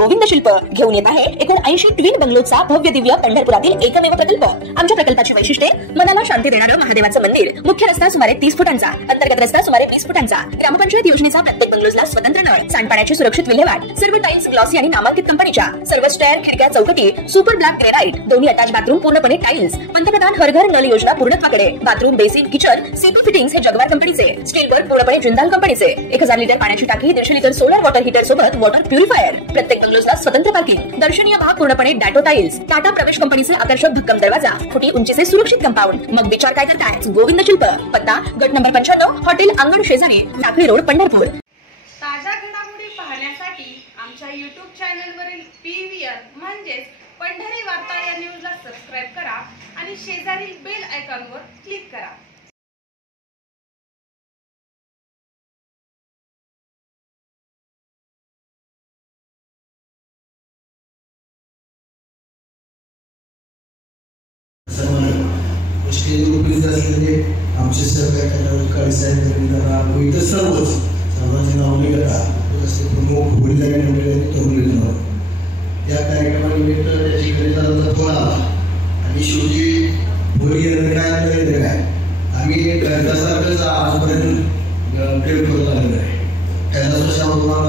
गोविंद शिल्प घेऊन येत आहे एकूण 80 ट्विन बंगलोचा भव्य दिव्य पंढरपुरातील एकमेव प्रकल्प। आमच्या प्रकल्पाची वैशिष्ट्ये मनाला शांती देणारं महादेवाचं मंदिर, मुख्य रस्ता सुमारे 30 फुटांचा, अंतर्गत रस्ता सुमारे 20 फुटांचा, ग्रामपंचायत योजनेचा प्रत्येक बंगलोजला स्वतंत्र नळ, सांडपाण्याची सुरक्षित विल्हेवाट, सर्व टाइल्स ग्लॉसी आणि नामांकित कंपनीच्या, सर्व स्टेअर, खिडक्या, चौकटी सुपर ब्लॅक ग्रेनाइट, दोन्ही अटॅच बाथरूम पूर्णपणे टाइल्स, पंतप्रधान हर घर नळ योजना पूर्णत्वाकडे, बाथरूम, बेसिन, किचन, सीपू फिटिंग्स हे जगवार कंपनीचे, स्टील वर्क पूर्णपणे जिंदाल कंपनीचे, 1000 लिटर पाण्याची टाकी, 150 लिटर सोलर वॉटर हीटर सोबत वॉटर प्युरिफायर, प्रत्येक बंगलोजला स्वतंत्र पार्किंग, दर्शनीय भाग पूर्णपणे डॅटो टाइल्स, टाटा प्रवेश कंपनीचे आकर्षक भक्कम दरवाजा, फुटी उंचीचे सुरक्षित कंपाऊंड। मग विचार काय करताय? गोविंद शिल्प, पत्ता गट नंबर 95, हॉटेल अंगण शेजारी, टाकळी रोड, पंढरपूर। ताज्या घडामोडी पाहण्यासाठी आमच्या YouTube चॅनलवरील PVR म्हणजेच पंढरी वार्ता या न्यूजला सबस्क्राइब करा आणि शेजारील बेल आयकॉनवर क्लिक करा। उपयुक्त असलेले आमचे सहकारी साहेब इतर सर्वांची नावं प्रमुख भोडीदारी मंडळी तरुण या कार्यक्रमानिमित्त त्याची खरेदीचा फोन आला आणि शेवटी भोरी काय आम्ही घरच्यासारखंच आजपर्यंत प्रयोग करत आलेलो आहे। कैलास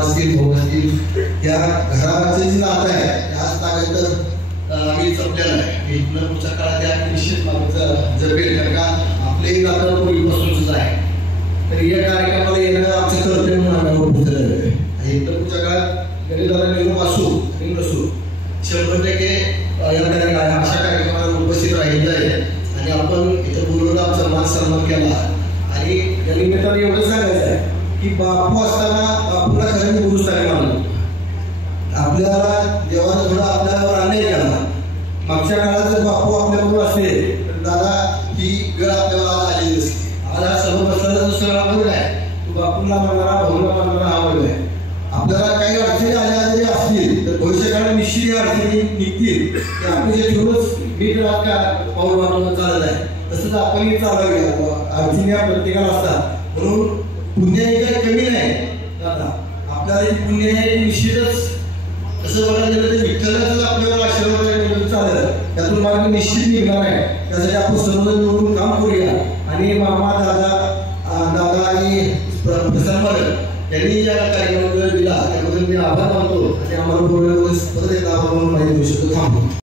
असतील भाऊ असतील या घराचं जे नातं आहे त्याच नात्यात आम्ही जपलेलं आहे। इथनं पुढच्या काळात या निश्चित मागचं जपेल कारण का आपलेही नातं पूर्वीपासूनच आहे। तर या कार्यक्रमाला येणं आमचं कर्तव्य म्हणून आम्ही पोहोचलेलं आहे आणि इथं पुढच्या काळात गणिताला निरोप असू आणि नसू 100% या अशा कार्यक्रमाला उपस्थित राहिलं आहे आणि आपण इथं बोलून आमचा मान सन्मान केला आणि या निमित्ताने एवढं सांगायचं आहे की बापू असताना बापूला खरं गुरुस्थानी मानलं। आपल्याला देवानं थोडा आपल्यावर अन्याय केला। मागच्या काळात जर बापू आपल्याबरोबर असेल तर दादा ही वेळ आपल्याला आलेली असते। आज हा सर्व बसला दुसरा वर्ग आहे, तो बापूला मानणारा भाऊला मानणारा हा वर्ग आहे। आपल्याला काही अडचणी आल्या जरी असतील तर भविष्य काळात निश्चित अडचणी निघतील ते आपण जे ठेवूनच मीठ पाऊल वाटवून चालत आहे तसंच आपणही चालावी। अडचणी या प्रत्येकाला असतात म्हणून पुण्य हे काही कमी नाही दादा, आपल्याला ही पुण्य हे निश्चितच तसं बघायला गेलं तर विठ्ठलाच आपल्याला आशीर्वाद चालेल, त्यातून मार्ग निश्चित निघणार आहे। त्यासाठी आपण सर्वजण मिळून काम करूया आणि मामा दादा आणि प्रसन्न यांनी या कार्यक्रमाला दिला त्याबद्दल मी आभार मानतो आणि आम्हाला परत एकदा आभार मानून माहिती देऊ शकतो थांबतो।